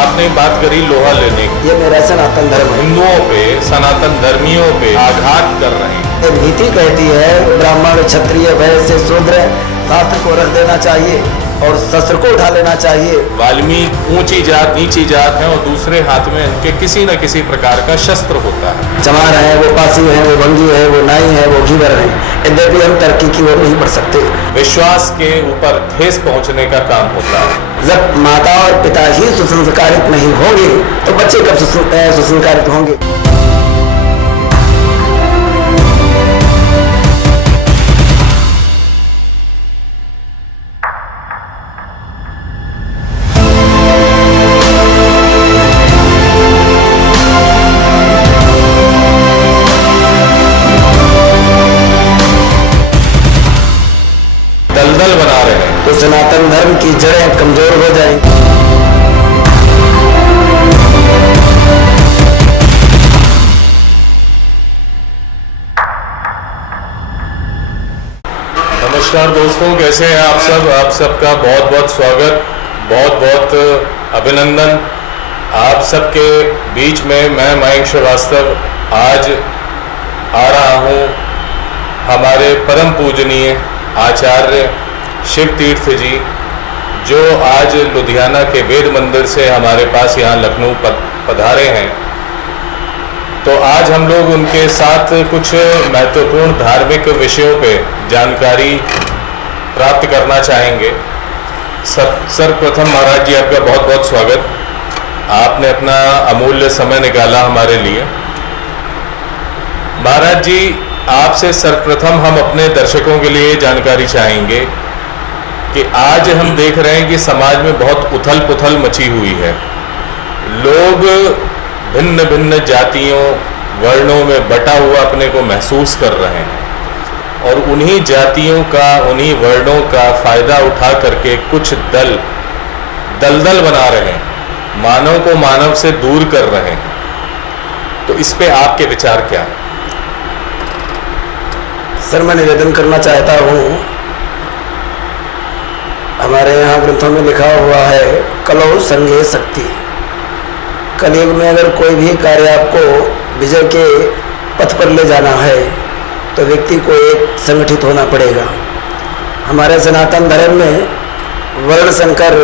आपने बात करी लोहा लेने की। ये मेरा सनातन धर्म है। हिंदुओं पे, सनातन धर्मियों पे आघात कर रहे हैं। ये नीति कहती है ब्राह्मण क्षत्रिय वैश्य शूद्र शास्त्र को रख देना चाहिए और शस्त्र को उठा लेना चाहिए। वाल्मीकि ऊंची जात नीची जात है और दूसरे हाथ में उनके किसी न किसी प्रकार का शस्त्र होता है। चमार है, वो पासी है, वो भंगी है, वो नाई है, वो घीवर है। यद्यपि हम तरक्की की ओर नहीं बढ़ सकते। विश्वास के ऊपर ठेस पहुंचने का काम होता है। जब माता और पिता ही सुसंस्कारित नहीं होंगे तो बच्चे कब सुसंस्कारित होंगे। दलदल बना रहे हैं तो सनातन धर्म की जड़ें कमजोर हो जाएंगी। नमस्कार दोस्तों, कैसे हैं आप सब? आप सबका बहुत बहुत स्वागत, बहुत बहुत अभिनंदन। आप सबके बीच में मैं मयंक श्रीवास्तव आज आ रहा हूँ हमारे परम पूजनीय आचार्य शिव तीर्थ जी, जो आज लुधियाना के वेद मंदिर से हमारे पास यहाँ लखनऊ पधारे हैं। तो आज हम लोग उनके साथ कुछ महत्वपूर्ण धार्मिक विषयों पे जानकारी प्राप्त करना चाहेंगे। सर्वप्रथम महाराज जी, आपका बहुत बहुत स्वागत। आपने अपना अमूल्य समय निकाला हमारे लिए। महाराज जी, आपसे सर्वप्रथम हम अपने दर्शकों के लिए जानकारी चाहेंगे कि आज हम देख रहे हैं कि समाज में बहुत उथल पुथल मची हुई है। लोग भिन्न भिन्न जातियों वर्णों में बटा हुआ अपने को महसूस कर रहे हैं और उन्हीं जातियों का, उन्हीं वर्णों का फायदा उठा करके कुछ दलदल बना रहे हैं, मानव को मानव से दूर कर रहे हैं। तो इस पे आपके विचार क्या है? सर, मैं निवेदन करना चाहता हूँ, हमारे यहाँ ग्रंथों में लिखा हुआ है कलौ संगे शक्ति। कलयुग में अगर कोई भी कार्य आपको विजय के पथ पर ले जाना है तो व्यक्ति को एक संगठित होना पड़ेगा। हमारे सनातन धर्म में वर्ण संकर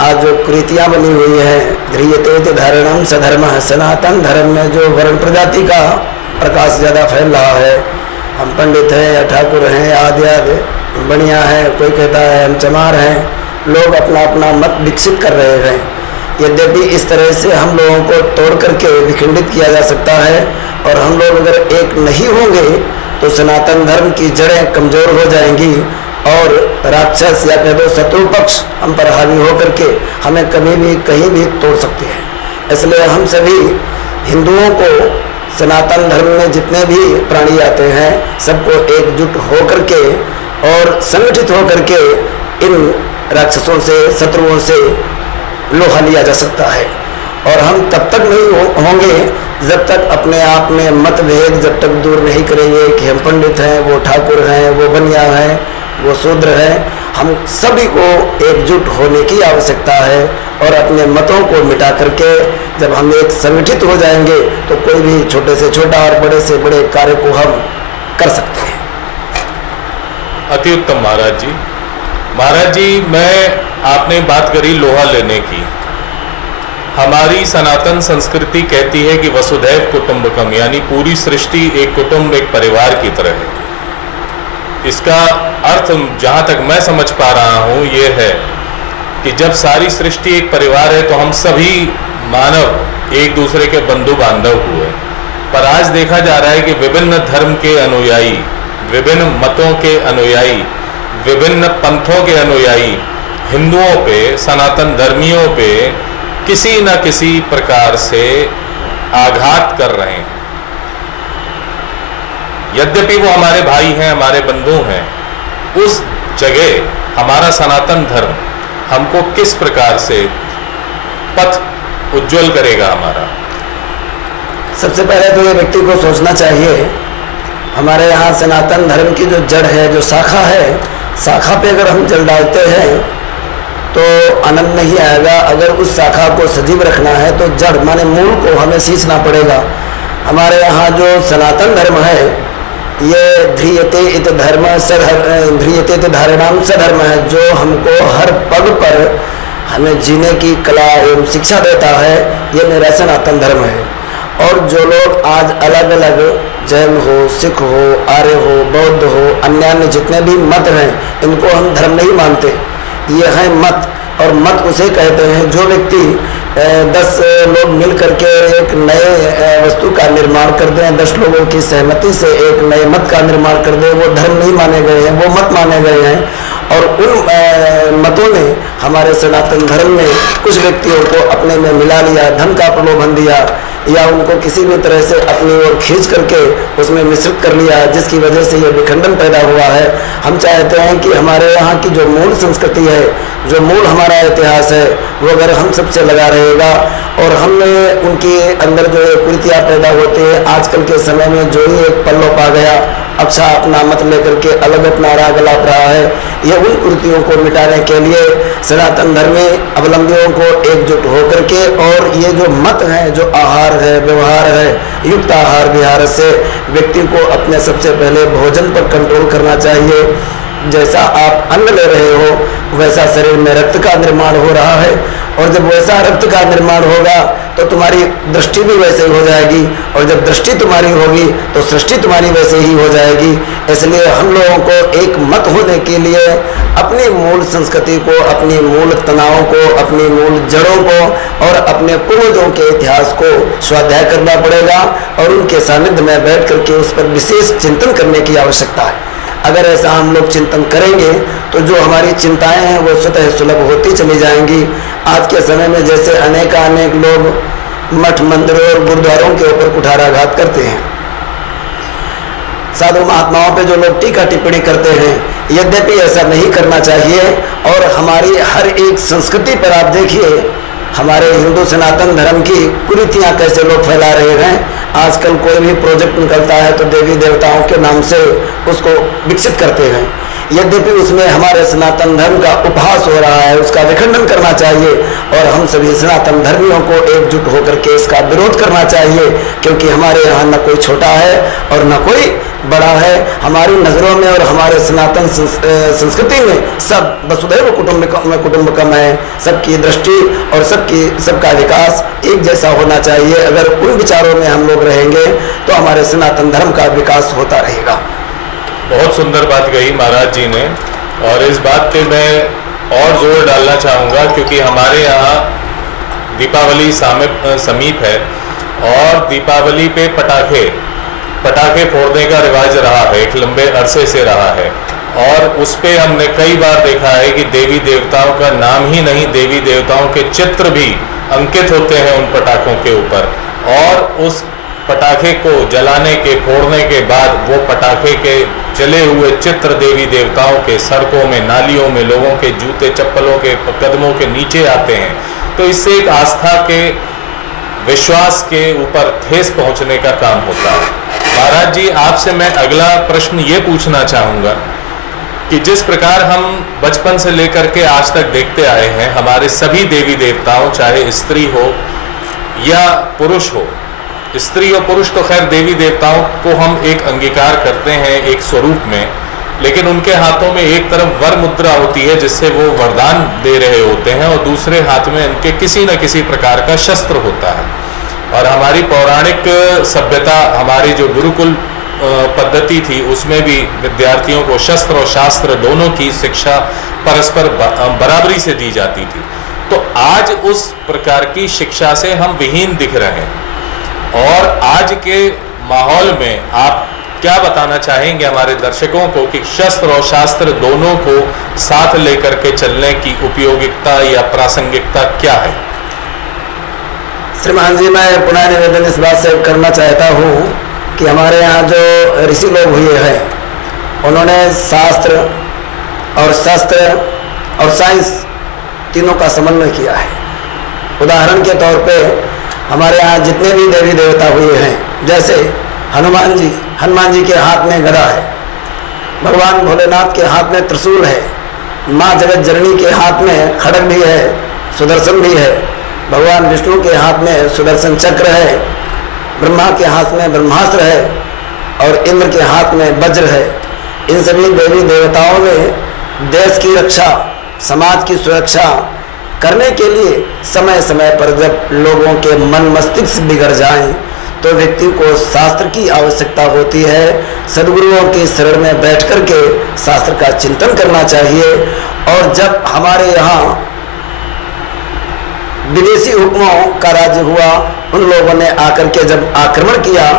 आज जो कुरीतियाँ बनी हुई हैं, ध्रियते धारणम सधर्म, सनातन धर्म में जो वर्ण प्रजाति का प्रकाश ज़्यादा फैल रहा है। हम पंडित हैं या ठाकुर हैं, आदि बढ़िया हैं, कोई कहता है हम चमार हैं। लोग अपना अपना मत विकसित कर रहे हैं। यद्यपि इस तरह से हम लोगों को तोड़ करके विखंडित किया जा सकता है और हम लोग अगर एक नहीं होंगे तो सनातन धर्म की जड़ें कमज़ोर हो जाएंगी और राक्षस या कह दो शत्रु पक्ष हम पर हावी होकर के हमें कभी भी कहीं भी तोड़ सकते हैं। इसलिए हम सभी हिंदुओं को सनातन धर्म में जितने भी प्राणी आते हैं सबको एकजुट होकर के और संगठित होकर के इन राक्षसों से, शत्रुओं से लोहा लिया जा सकता है। और हम तब तक नहीं होंगे जब तक अपने आप में मतभेद जब तक दूर नहीं करेंगे कि हम पंडित हैं, वो ठाकुर हैं, वो बनिया हैं, वो शूद्र हैं। हम सभी को एकजुट होने की आवश्यकता है और अपने मतों को मिटा करके जब हम एक संगठित हो जाएंगे तो कोई भी छोटे से छोटा और बड़े से बड़े कार्य को हम कर सकते हैं। अति उत्तम महाराज जी। महाराज जी, आपने बात करी लोहा लेने की। हमारी सनातन संस्कृति कहती है कि वसुधैव कुटुंबकम, यानी पूरी सृष्टि एक कुटुंब, एक परिवार की तरह है। इसका अर्थ जहाँ तक मैं समझ पा रहा हूँ ये है कि जब सारी सृष्टि एक परिवार है तो हम सभी मानव एक दूसरे के बंधु बांधव हुए। पर आज देखा जा रहा है कि विभिन्न धर्म के अनुयायी, विभिन्न मतों के अनुयायी, विभिन्न पंथों के अनुयायी हिंदुओं पे, सनातन धर्मियों पे किसी न किसी प्रकार से आघात कर रहे हैं। यद्यपि वो हमारे भाई हैं, हमारे बंधु हैं, उस जगह हमारा सनातन धर्म हमको किस प्रकार से पथ उज्जवल करेगा हमारा? सबसे पहले तो ये व्यक्ति को सोचना चाहिए, हमारे यहाँ सनातन धर्म की जो जड़ है, जो शाखा है, शाखा पे अगर हम जल डालते हैं तो आनंद नहीं आएगा। अगर उस शाखा को सजीव रखना है तो जड़ माने मूल को हमें सींचना पड़ेगा। हमारे यहाँ जो सनातन धर्म है ये ध्रियते इत धर्म ध्रियते इत धारणाम सधर्म है, जो हमको हर पग पर हमें जीने की कला एवं शिक्षा देता है, ये मेरा सनातन धर्म है। और जो लोग आज अलग अलग जैन हो, सिख हो, आर्य हो, बौद्ध हो, अन्य जितने भी मत हैं, इनको हम धर्म नहीं मानते, ये हैं मत। और मत उसे कहते हैं जो व्यक्ति 10 लोग मिल करके एक नए वस्तु का निर्माण कर दें, 10 लोगों की सहमति से एक नए मत का निर्माण कर दें, वो धर्म नहीं माने गए हैं, वो मत माने गए हैं। और उन मतों ने हमारे सनातन धर्म में कुछ व्यक्तियों को अपने में मिला लिया, धन का प्रलोभन दिया या उनको किसी भी तरह से अपनी ओर खींच करके उसमें मिश्रित कर लिया, जिसकी वजह से ये विखंडन पैदा हुआ है। हम चाहते हैं कि हमारे यहाँ की जो मूल संस्कृति है, जो मूल हमारा इतिहास है, वो अगर हम सबसे लगा रहेगा और हमें उनके अंदर जो कुरीतियाँ पैदा होती है, आजकल के समय में जो ही एक पल्लो पा गया, अच्छा अपना मत लेकर के अलग अपना राग लाप रहा है, ये उन कुरीतियों को मिटाने के लिए सनातन धर्मी अवलंबियों को एकजुट होकर के और ये जो मत है, जो आहार है, व्यवहार है, युक्त आहार विहार से व्यक्ति को अपने सबसे पहले भोजन पर कंट्रोल करना चाहिए। जैसा आप अन्न ले रहे हो वैसा शरीर में रक्त का निर्माण हो रहा है, और जब वैसा रक्त का निर्माण होगा तो तुम्हारी दृष्टि भी वैसे ही हो जाएगी, और जब दृष्टि तुम्हारी होगी तो सृष्टि तुम्हारी वैसे ही हो जाएगी। इसलिए हम लोगों को एक मत होने के लिए अपनी मूल संस्कृति को, अपनी मूल तनावों को, अपनी मूल जड़ों को और अपने पूर्वजों के इतिहास को स्वाध्याय करना पड़ेगा और उनके सानिध्य में बैठ करके उस पर विशेष चिंतन करने की आवश्यकता है। अगर ऐसा हम लोग चिंतन करेंगे तो जो हमारी चिंताएं हैं वो स्वतः सुलभ होती चली जाएंगी। आज के समय में जैसे अनेक लोग मठ मंदिरों और गुरुद्वारों के ऊपर कुठाराघात करते हैं, साधु महात्माओं पे जो लोग टीका टिप्पणी करते हैं, यद्यपि ऐसा नहीं करना चाहिए। और हमारी हर एक संस्कृति पर आप देखिए, हमारे हिंदू सनातन धर्म की कुरीतियाँ कैसे लोग फैला रहे हैं। आजकल कोई भी प्रोजेक्ट निकलता है तो देवी देवताओं के नाम से उसको विकसित करते हैं, यद्यपि उसमें हमारे सनातन धर्म का उपहास हो रहा है। उसका विखंडन करना चाहिए और हम सभी सनातन धर्मियों को एकजुट होकर के इसका विरोध करना चाहिए, क्योंकि हमारे यहाँ न कोई छोटा है और न कोई बड़ा है। हमारी नज़रों में और हमारे सनातन संस्कृति में सब वसुधैव कुटुंबकम है। सबकी दृष्टि और सबका विकास एक जैसा होना चाहिए। अगर उन विचारों में हम लोग रहेंगे तो हमारे सनातन धर्म का विकास होता रहेगा। बहुत सुंदर बात कही महाराज जी ने, और इस बात पे मैं और जोर डालना चाहूँगा क्योंकि हमारे यहाँ दीपावली समीप है और दीपावली पे पटाखे फोड़ने का रिवाज रहा है, एक लंबे अरसे से रहा है। और उस पे हमने कई बार देखा है कि देवी देवताओं का नाम ही नहीं, देवी देवताओं के चित्र भी अंकित होते हैं उन पटाखों के ऊपर। और उस पटाखे को जलाने के, फोड़ने के बाद वो पटाखे के जले हुए चित्र देवी देवताओं के सड़कों में, नालियों में, लोगों के जूते चप्पलों के कदमों के नीचे आते हैं। तो इससे एक आस्था के, विश्वास के ऊपर ठेस पहुंचने का काम होता है। महाराज जी, आपसे मैं अगला प्रश्न ये पूछना चाहूँगा कि जिस प्रकार हम बचपन से लेकर के आज तक देखते आए हैं, हमारे सभी देवी देवताओं, चाहे स्त्री हो या पुरुष हो, स्त्री और पुरुष तो खैर देवी देवताओं को हम एक अंगीकार करते हैं एक स्वरूप में, लेकिन उनके हाथों में एक तरफ वर मुद्रा होती है जिससे वो वरदान दे रहे होते हैं और दूसरे हाथ में उनके किसी न किसी प्रकार का शस्त्र होता है। और हमारी पौराणिक सभ्यता, हमारी जो गुरुकुल पद्धति थी, उसमें भी विद्यार्थियों को शस्त्र और शास्त्र दोनों की शिक्षा परस्पर बराबरी से दी जाती थी। तो आज उस प्रकार की शिक्षा से हम विहीन दिख रहे हैं। और आज के माहौल में आप क्या बताना चाहेंगे हमारे दर्शकों को कि शस्त्र और शास्त्र दोनों को साथ लेकर के चलने की उपयोगिता या प्रासंगिकता क्या है? श्रीमान जी, मैं पुनः निवेदन इस बात से करना चाहता हूँ कि हमारे यहाँ जो ऋषि लोग हुए हैं, उन्होंने शास्त्र और शस्त्र और साइंस तीनों का समन्वय किया है। उदाहरण के तौर पे हमारे यहाँ जितने भी देवी देवता हुए हैं, जैसे हनुमान जी के हाथ में गदा है, भगवान भोलेनाथ के हाथ में त्रिशूल है, माँ जगत जननी के हाथ में खड्ग भी है, सुदर्शन भी है, भगवान विष्णु के हाथ में सुदर्शन चक्र है, ब्रह्मा के हाथ में ब्रह्मास्त्र है और इंद्र के हाथ में वज्र है। इन सभी देवी देवताओं ने देश की रक्षा, समाज की सुरक्षा करने के लिए समय समय पर जब लोगों के मन मस्तिष्क बिगड़ जाएं तो व्यक्ति को शास्त्र की आवश्यकता होती है। सद्गुरुओं की शरण में बैठ कर के शास्त्र का चिंतन करना चाहिए। और जब हमारे यहाँ विदेशी हुक्मों का राज्य हुआ, उन लोगों ने आकर के जब आक्रमण किया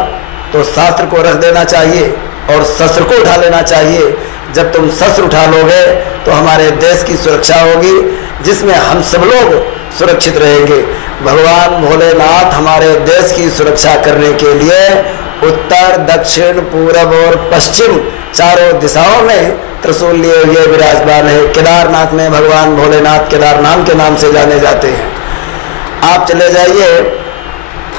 तो शास्त्र को रख देना चाहिए और शस्त्र को उठा लेना चाहिए। जब तुम शस्त्र उठा लोगे तो हमारे देश की सुरक्षा होगी, जिसमें हम सब लोग सुरक्षित रहेंगे। भगवान भोलेनाथ हमारे देश की सुरक्षा करने के लिए उत्तर, दक्षिण, पूरब और पश्चिम चारों दिशाओं में त्रिशूल लिए हुए विराजमान है। केदारनाथ में भगवान भोलेनाथ केदारनाथ के नाम से जाने जाते हैं। आप चले जाइए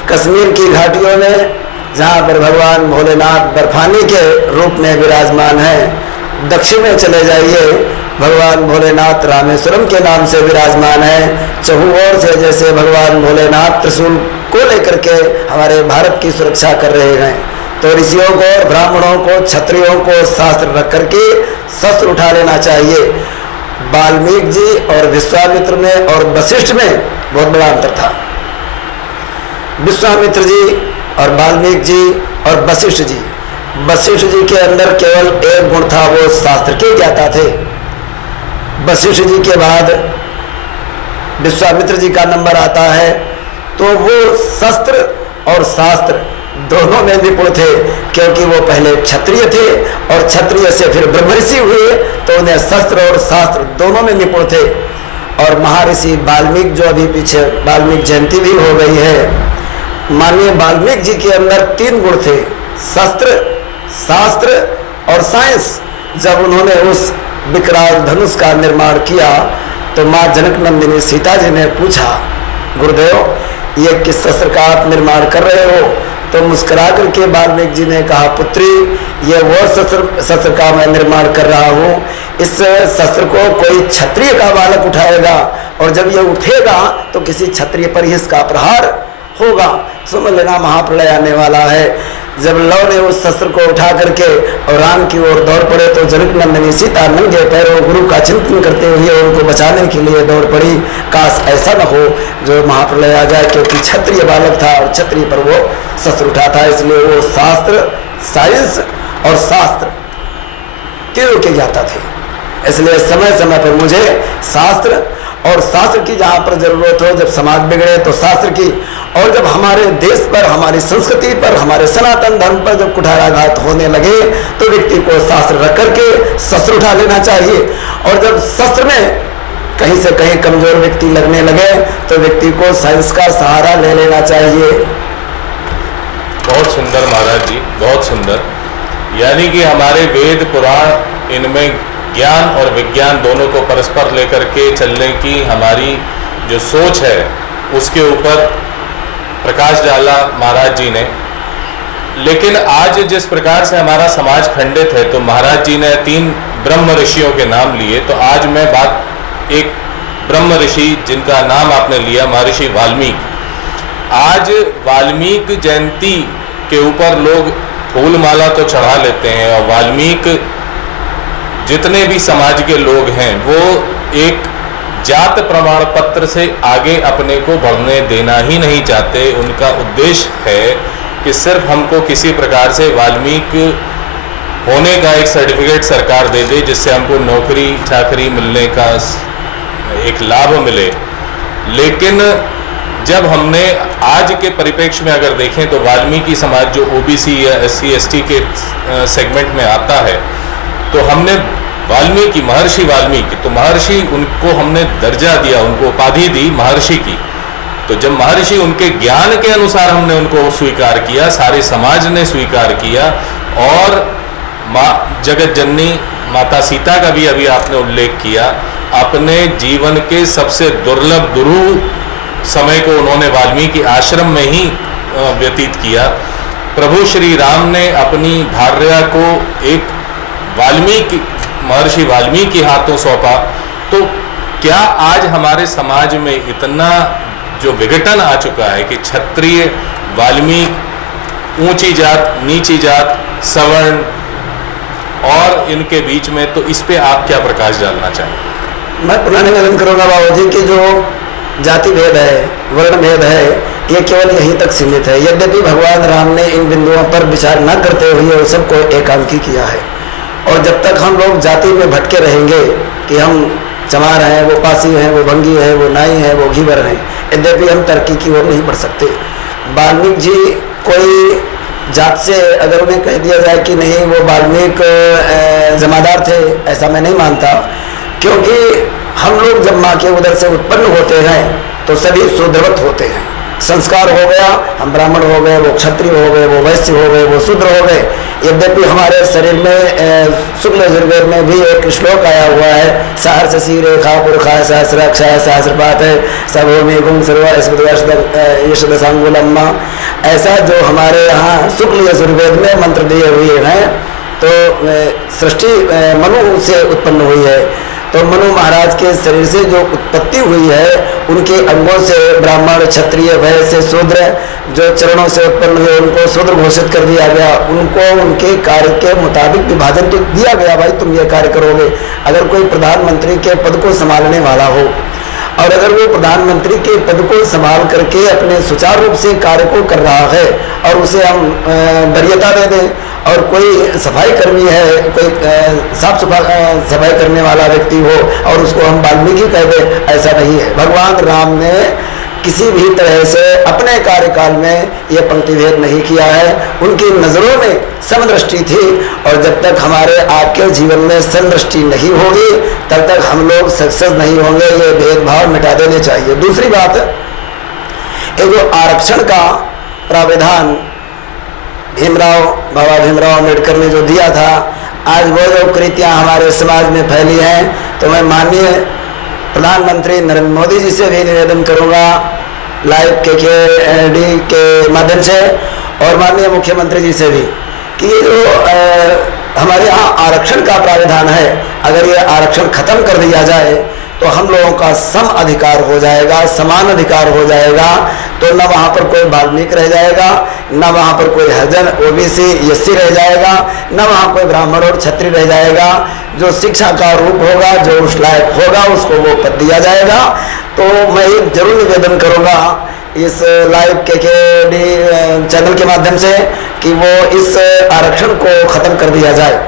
कश्मीर की घाटियों में, जहाँ पर भगवान भोलेनाथ बर्फानी के रूप में विराजमान है। दक्षिण में चले जाइए, भगवान भोलेनाथ रामेश्वरम के नाम से विराजमान है। चहुओर से जैसे भगवान भोलेनाथ त्रिशूल को लेकर के हमारे भारत की सुरक्षा कर रहे हैं, तो ऋषियों को और ब्राह्मणों को, क्षत्रियों को शास्त्र रख करके शस्त्र उठा लेना चाहिए। वाल्मीकि जी और विश्वामित्र में और वशिष्ठ में बहुत बड़ा अंतर था। विश्वामित्र जी और वाल्मीकि जी और वशिष्ठ जी के अंदर केवल एक गुण था, वो शास्त्र के ज्ञाता थे। वशिष्ठ जी के बाद विश्वामित्र जी का नंबर आता है, तो वो शस्त्र और शास्त्र दोनों में निपुण थे, क्योंकि वो पहले क्षत्रिय थे और क्षत्रिय से फिर ब्रह्मऋषि हुए, तो उन्हें शस्त्र और शास्त्र दोनों में निपुण थे। और महर्षि वाल्मीकि, जो अभी पीछे वाल्मीकि जयंती भी हो गई है, माननीय वाल्मीकि जी के अंदर 3 गुण थे, शस्त्र, शास्त्र और साइंस। जब उन्होंने उस विकराल धनुष का निर्माण किया तो माँ जनक नंदिनी सीता जी ने पूछा, गुरुदेव ये किस शस्त्र का आप निर्माण कर रहे हो? तो मुस्कुरा करके वाल्मीकि जी ने कहा, पुत्री ये वो शस्त्र का मैं निर्माण कर रहा हूँ। इस शस्त्र को कोई क्षत्रिय का बालक उठाएगा और जब ये उठेगा तो किसी क्षत्रिय पर ही इसका प्रहार होगा। समझ लेना महाप्रलय आने वाला है। जब लव ने उस शस्त्र को उठा करके और राम की ओर दौड़ पड़े तो जनक नंदिनी सीता नंगे पैरों गुरु का चिंतन करते हुए उनको बचाने के लिए दौड़ पड़ी। काश ऐसा न हो जो महाप्रलय आ जाए, क्योंकि क्षत्रिय बालक था और क्षत्रिय पर वो शस्त्र उठा था। इसलिए वो शास्त्र, साइंस और शास्त्र तीनों के ज्ञाता थे। इसलिए समय समय पर मुझे शास्त्र और शास्त्र की जहाँ पर जरूरत हो, जब समाज बिगड़े तो शास्त्र की, और जब हमारे देश पर, हमारी संस्कृति पर, हमारे सनातन धर्म पर जब कुठाराघात होने लगे तो व्यक्ति को शास्त्र रख करके शस्त्र उठा लेना चाहिए। और जब शस्त्र में कहीं से कहीं कमजोर व्यक्ति लगने लगे तो व्यक्ति को साइंस का सहारा ले लेना चाहिए। बहुत सुंदर महाराज जी, बहुत सुंदर। यानी कि हमारे वेद पुराण, इनमें ज्ञान और विज्ञान दोनों को परस्पर लेकर के चलने की हमारी जो सोच है उसके ऊपर प्रकाश डाला महाराज जी ने। लेकिन आज जिस प्रकार से हमारा समाज खंडित है, तो महाराज जी ने 3 ब्रह्म ऋषियों के नाम लिए, तो आज मैं बात एक ब्रह्म ऋषि जिनका नाम आपने लिया, महर्षि वाल्मीकि। आज वाल्मीकि जयंती के ऊपर लोग फूल माला तो चढ़ा लेते हैं और वाल्मीकि जितने भी समाज के लोग हैं वो एक जात प्रमाण पत्र से आगे अपने को बढ़ने देना ही नहीं चाहते। उनका उद्देश्य है कि सिर्फ हमको किसी प्रकार से वाल्मीकि होने का एक सर्टिफिकेट सरकार दे दे, जिससे हमको नौकरी चाकरी मिलने का एक लाभ मिले। लेकिन जब हमने आज के परिप्रेक्ष्य में अगर देखें तो वाल्मीकि समाज जो ओबीसी या SC ST के सेगमेंट में आता है, तो हमने वाल्मीकि, महर्षि वाल्मीकि, तो महर्षि उनको हमने दर्जा दिया, उनको उपाधि दी महर्षि की। तो जब महर्षि, उनके ज्ञान के अनुसार हमने उनको स्वीकार किया, सारे समाज ने स्वीकार किया। और माँ जगत जननी माता सीता का भी अभी आपने उल्लेख किया, अपने जीवन के सबसे दुर्लभ दुरूह समय को उन्होंने वाल्मीकि आश्रम में ही व्यतीत किया। प्रभु श्री राम ने अपनी भार्या को एक वाल्मीकि महर्षि वाल्मीकि हाथों सौंपा। तो क्या आज हमारे समाज में इतना जो विघटन आ चुका है कि क्षत्रिय, वाल्मीकि, ऊंची जात, नीची जात, सवर्ण और इनके बीच में, तो इस पे आप क्या प्रकाश डालना चाहेंगे? मैं पुनः निवेदन करूंगा बाबू जी कि जो जाति भेद है, वर्ण भेद है, ये केवल यहीं तक सीमित है। यद्यपि भगवान राम ने इन बिंदुओं पर विचार न करते हुए सबको एकांकी किया है। और जब तक हम लोग जाति में भटके रहेंगे कि हम चमार हैं, वो पासी हैं, वो भंगी हैं, वो नाई हैं, वो घीवर हैं, यद्यपि हम तरक्की की ओर नहीं बढ़ सकते। वाल्मीकि जी कोई जात से अगर उन्हें कह दिया जाए कि नहीं वो वाल्मीकि जमादार थे, ऐसा मैं नहीं मानता। क्योंकि हम लोग जब माँ के उदर से उत्पन्न होते हैं तो सभी शूद्रवत होते हैं। संस्कार हो गया, हम ब्राह्मण हो गए, वो क्षत्रिय हो गए, वो वैश्य हो गए, वो शूद्र हो गए। यद्यपि हमारे शरीर में शुक्ल यजुर्वेद में भी एक श्लोक आया हुआ है, सहर्ष शीरेखा पुरखा सहस्राक्षाय सहस्रपात है सर्वोमे गुण सर्वशदशांगुलम्मा। ऐसा जो हमारे यहाँ शुक्ल यजुर्वेद में मंत्र दिए हुए हैं। तो सृष्टि मनु से उत्पन्न हुई है, तो मनु महाराज के शरीर से जो उत्पत्ति हुई है, उनके अंगों से ब्राह्मण, क्षत्रिय, वैश्य, शूद्र जो चरणों से उत्पन्न हुए उनको शूद्र घोषित कर दिया गया। उनको उनके कार्य के मुताबिक विभाजन तो दिया गया, भाई तुम ये कार्य करोगे। अगर कोई प्रधानमंत्री के पद को संभालने वाला हो और अगर वो प्रधानमंत्री के पद को संभाल करके अपने सुचारू रूप से कार्य को कर रहा है और उसे हम वरीयता दे दें, और कोई सफाई कर्मी है, कोई सफाई करने वाला व्यक्ति हो और उसको हम वाल्मीकि कह दें, ऐसा नहीं है। भगवान राम ने किसी भी तरह से अपने कार्यकाल में ये पंक्ति भेद नहीं किया है। उनकी नज़रों में समदृष्टि थी, और जब तक हमारे आपके जीवन में समदृष्टि नहीं होगी तब तक हम लोग सक्सेस नहीं होंगे। ये भेदभाव मिटा देने चाहिए। दूसरी बात, ये जो आरक्षण का प्राविधान बाबा भीमराव अम्बेडकर ने जो दिया था, आज वो जो कृतियाँ हमारे समाज में फैली हैं, तो मैं माननीय प्रधानमंत्री नरेंद्र मोदी जी से भी निवेदन करूंगा लाइव KKD के माध्यम से, और माननीय मुख्यमंत्री जी से भी, कि ये जो हमारे यहाँ आरक्षण का प्राविधान है, अगर ये आरक्षण खत्म कर दिया जाए तो हम लोगों का सम अधिकार हो जाएगा, समान अधिकार हो जाएगा। तो न वहाँ पर कोई वाल्मीकि रह जाएगा, न वहाँ पर कोई हरिजन OBC SC रह जाएगा, न वहाँ कोई ब्राह्मण और क्षत्रिय रह जाएगा। जो शिक्षा का रूप होगा, जो उस लायक होगा, उसको वो पद दिया जाएगा। तो मैं ये जरूर निवेदन करूँगा इस लाइव KKD चैनल के माध्यम से कि वो इस आरक्षण को ख़त्म कर दिया जाए।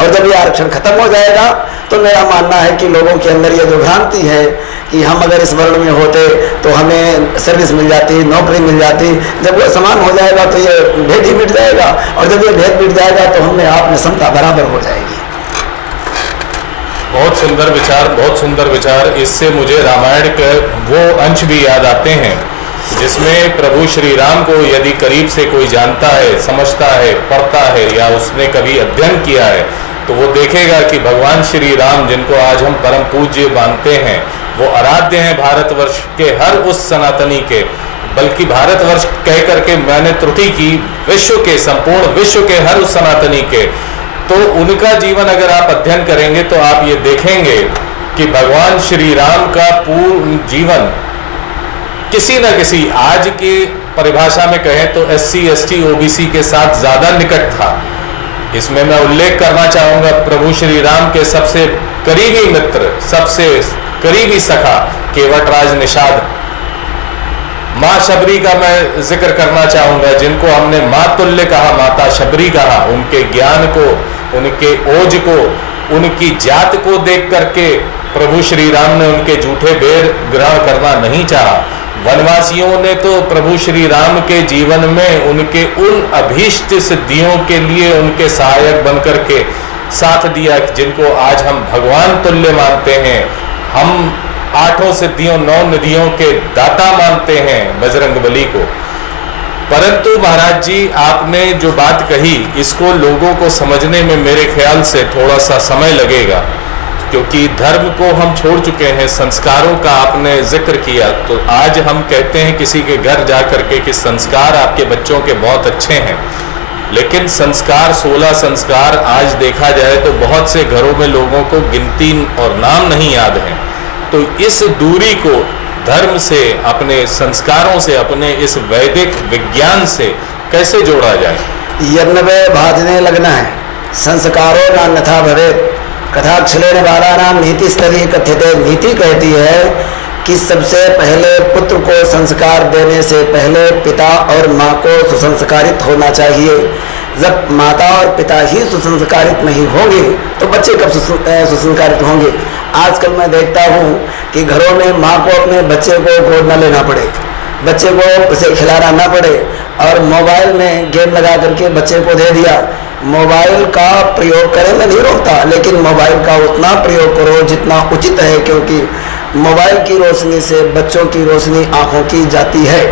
और जब ये आरक्षण खत्म हो जाएगा तो मेरा मानना है कि लोगों के अंदर ये जो भ्रांति है कि हम अगर इस वर्ण में होते तो हमें सर्विस मिल जाती, नौकरी मिल जाती, जब वो समान हो जाएगा तो ये भेद ही मिट जाएगा, और जब ये भेद मिट जाएगा तो हम में आप में समता बराबर हो जाएगी। बहुत सुंदर विचार, बहुत सुंदर विचार। इससे मुझे रामायण के वो अंश भी याद आते हैं जिसमें प्रभु श्री राम को यदि करीब से कोई जानता है, समझता है, पढ़ता है या उसने कभी अध्ययन किया है, तो वो देखेगा कि भगवान श्री राम, जिनको आज हम परम पूज्य मानते हैं, वो आराध्य हैं भारतवर्ष के हर उस सनातनी के, बल्कि भारतवर्ष कह करके मैंने त्रुटि की, विश्व के, संपूर्ण विश्व के हर उस सनातनी के। तो उनका जीवन अगर आप अध्ययन करेंगे तो आप ये देखेंगे कि भगवान श्री राम का पूर्ण जीवन किसी न किसी, आज की परिभाषा में कहें तो SC ST OBC के साथ ज्यादा निकट था। इसमें मैं उल्लेख करना चाहूंगा प्रभु श्री राम के सबसे करीबी मित्र, सबसे करीबी सखा केवटराज निषाद, माँ शबरी का मैं जिक्र करना चाहूंगा, जिनको हमने माँ तुल्य कहा, माता शबरी कहा। उनके ज्ञान को, उनके ओज को, उनकी जात को देख करके प्रभु श्री राम ने उनके जूठे बेर ग्रहण करना नहीं चाहा। वनवासियों ने तो प्रभु श्री राम के जीवन में उनके उन अभीष्ट सिद्धियों के लिए उनके सहायक बनकर के साथ दिया, जिनको आज हम भगवान तुल्य मानते हैं। हम 8 सिद्धियों 9 निधियों के दाता मानते हैं बजरंगबली को। परंतु महाराज जी, आपने जो बात कही, इसको लोगों को समझने में मेरे ख्याल से थोड़ा सा समय लगेगा, क्योंकि धर्म को हम छोड़ चुके हैं। संस्कारों का आपने जिक्र किया, तो आज हम कहते हैं किसी के घर जा करके कि संस्कार आपके बच्चों के बहुत अच्छे हैं, लेकिन संस्कार, 16 संस्कार आज देखा जाए तो बहुत से घरों में लोगों को गिनती और नाम नहीं याद हैं। तो इस दूरी को धर्म से, अपने संस्कारों से, अपने इस वैदिक विज्ञान से कैसे जोड़ा जाए? यज्ञवे भाजने लगना है, संस्कारो नान्यथा भवेत्, कथाक्षलेन बालानां नीति स्तरी कथ्यते। नीति कहती है कि सबसे पहले पुत्र को संस्कार देने से पहले पिता और माँ को सुसंस्कारित होना चाहिए। जब माता और पिता ही सुसंस्कारित नहीं होंगे तो बच्चे कब सुसंस्कारित होंगे? आजकल मैं देखता हूँ कि घरों में माँ को अपने बच्चे को गोद न लेना पड़े, बच्चे को उसे खिलाना ना पड़े और मोबाइल में गेम लगा करके बच्चे को दे दिया। मोबाइल का प्रयोग करें, मैं नहीं रोकता, लेकिन मोबाइल का उतना प्रयोग करो जितना उचित है, क्योंकि मोबाइल की रोशनी से बच्चों की रोशनी आँखों की जाती है।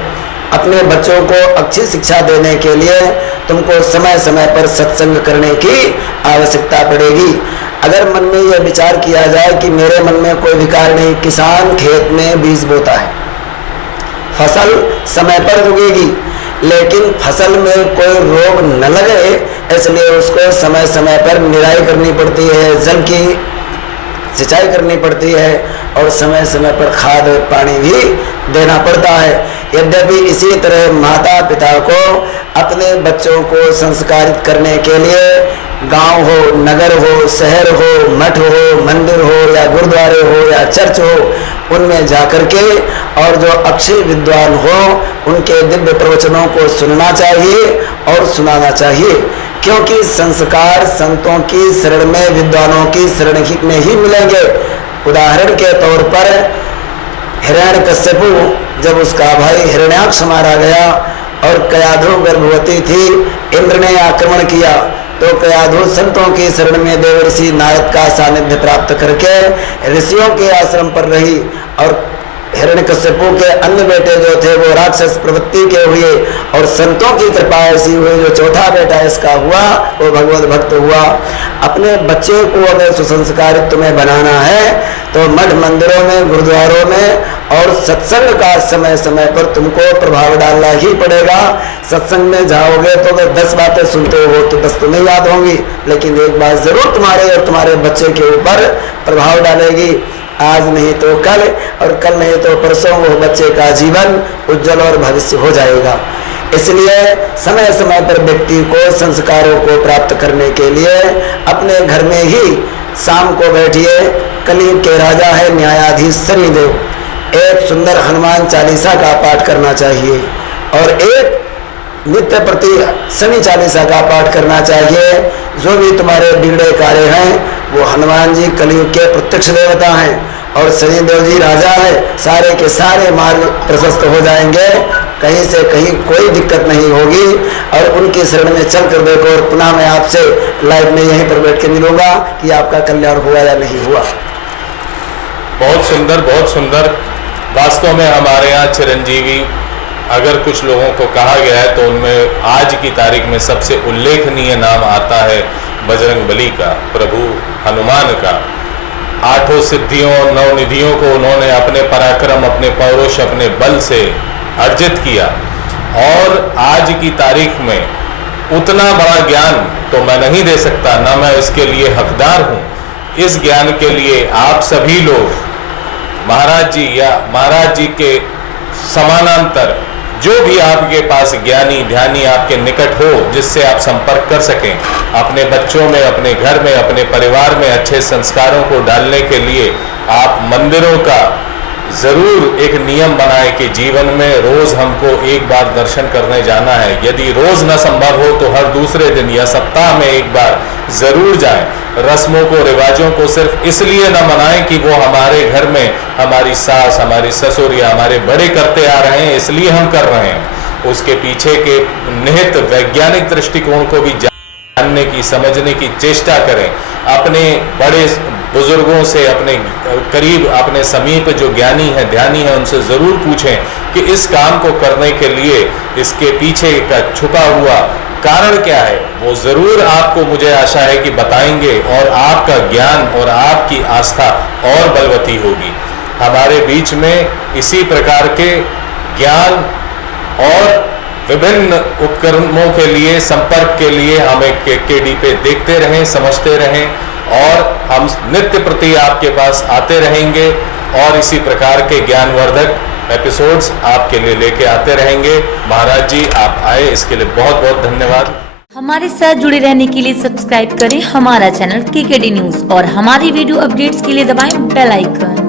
अपने बच्चों को अच्छी शिक्षा देने के लिए तुमको समय समय पर सत्संग करने की आवश्यकता पड़ेगी। अगर मन में यह विचार किया जाए कि मेरे मन में कोई विकार नहीं, किसान खेत में बीज बोता है, फसल समय पर उगेगी, लेकिन फसल में कोई रोग न लगे इसलिए उसको समय समय पर निराई करनी पड़ती है, जल की सिंचाई करनी पड़ती है और समय समय पर खाद और पानी भी देना पड़ता है। यद्यपि इसी तरह माता पिता को अपने बच्चों को संस्कारित करने के लिए गांव हो, नगर हो, शहर हो, मठ हो, मंदिर हो या गुरुद्वारे हो या चर्च हो, उनमें जाकर के और जो अक्षय विद्वान हो उनके दिव्य प्रवचनों को सुनना चाहिए और सुनाना चाहिए, क्योंकि संस्कार संतों की शरण में, विद्वानों की शरण में ही मिलेंगे। उदाहरण के तौर पर हिरण्यकश्यपु, जब उसका भाई हिरण्याक्ष मारा गया और कयाधु गर्भवती थी, इंद्र ने आक्रमण किया तो कयाधु संतों की शरण में देवर्षि नारद का सानिध्य प्राप्त करके ऋषियों के आश्रम पर रही और हिरण्यकश्यपु के अन्य बेटे जो थे वो राक्षस प्रवृत्ति के हुए और संतों की कृपा ऐसी हुई जो चौथा बेटा इसका हुआ वो भगवत भक्त हुआ। अपने बच्चे को अगर सुसंस्कारित तुम्हें बनाना है तो मठ मंदिरों में, गुरुद्वारों में और सत्संग का समय समय पर तुमको प्रभाव डालना ही पड़ेगा। सत्संग में जाओगे तो अगर 10 बातें सुनते हो तो 10 तो नहीं याद होंगी, लेकिन एक बात जरूर तुम्हारे और तुम्हारे बच्चे के ऊपर प्रभाव डालेगी। आज नहीं तो कल और कल नहीं तो परसों वो बच्चे का जीवन उज्जवल और भविष्य हो जाएगा। इसलिए समय समय पर व्यक्ति को संस्कारों को प्राप्त करने के लिए अपने घर में ही शाम को बैठिए। कलयुग के राजा है न्यायाधीश शनिदेव, एक सुंदर हनुमान चालीसा का पाठ करना चाहिए और एक नित्य प्रति शनि चालीसा का पाठ करना चाहिए। जो भी तुम्हारे बिगड़े कार्य हैं वो हनुमान जी कलयुग के प्रत्यक्ष देवता हैं और शनिदेव जी राजा है, सारे के सारे मार्ग प्रशस्त हो जाएंगे, कहीं से कहीं कोई दिक्कत नहीं होगी और उनकी शरण में चल कर देखो। और पुनः मैं आपसे लाइव में यहीं पर बैठ के मिलूंगा कि आपका कल्याण हुआ या नहीं हुआ। बहुत सुंदर, बहुत सुंदर। वास्तव में हमारे यहाँ चिरंजीवी अगर कुछ लोगों को कहा गया है तो उनमें आज की तारीख में सबसे उल्लेखनीय नाम आता है बजरंगबली का, प्रभु हनुमान का। 8 सिद्धियों, 9 निधियों को उन्होंने अपने पराक्रम, अपने पौरुष, अपने बल से अर्जित किया और आज की तारीख में उतना बड़ा ज्ञान तो मैं नहीं दे सकता, ना मैं इसके लिए हकदार हूँ। इस ज्ञान के लिए आप सभी लोग महाराज जी या महाराज जी के समानांतर जो भी आपके पास ज्ञानी ध्यानी आपके निकट हो जिससे आप संपर्क कर सकें, अपने बच्चों में, अपने घर में, अपने परिवार में अच्छे संस्कारों को डालने के लिए आप मंदिरों का जरूर एक नियम बनाए कि जीवन में रोज हमको एक बार दर्शन करने जाना है। यदि रोज न संभव हो तो हर दूसरे दिन या सप्ताह में एक बार जरूर जाएं। रस्मों को, रिवाजों को सिर्फ इसलिए न मनाएं कि वो हमारे घर में हमारी सास, हमारी ससुर या हमारे बड़े करते आ रहे हैं इसलिए हम कर रहे हैं। उसके पीछे के निहित वैज्ञानिक दृष्टिकोण को भी जानने की, समझने की चेष्टा करें। अपने बड़े बुजुर्गों से, अपने करीब, अपने समीप जो ज्ञानी हैं, ध्यानी हैं, उनसे जरूर पूछें कि इस काम को करने के लिए इसके पीछे का छुपा हुआ कारण क्या है। वो जरूर आपको, मुझे आशा है कि बताएंगे और आपका ज्ञान और आपकी आस्था और बलवती होगी। हमारे बीच में इसी प्रकार के ज्ञान और विभिन्न उपक्रमों के लिए, संपर्क के लिए हमें केडी पे देखते रहें, समझते रहें और हम नित्य प्रति आपके पास आते रहेंगे और इसी प्रकार के ज्ञानवर्धक एपिसोड्स आपके लिए लेके आते रहेंगे। महाराज जी आप आए, इसके लिए बहुत बहुत धन्यवाद। हमारे साथ जुड़े रहने के लिए सब्सक्राइब करें हमारा चैनल केकेडी न्यूज और हमारी वीडियो अपडेट्स के लिए दबाएं बेल आइकन।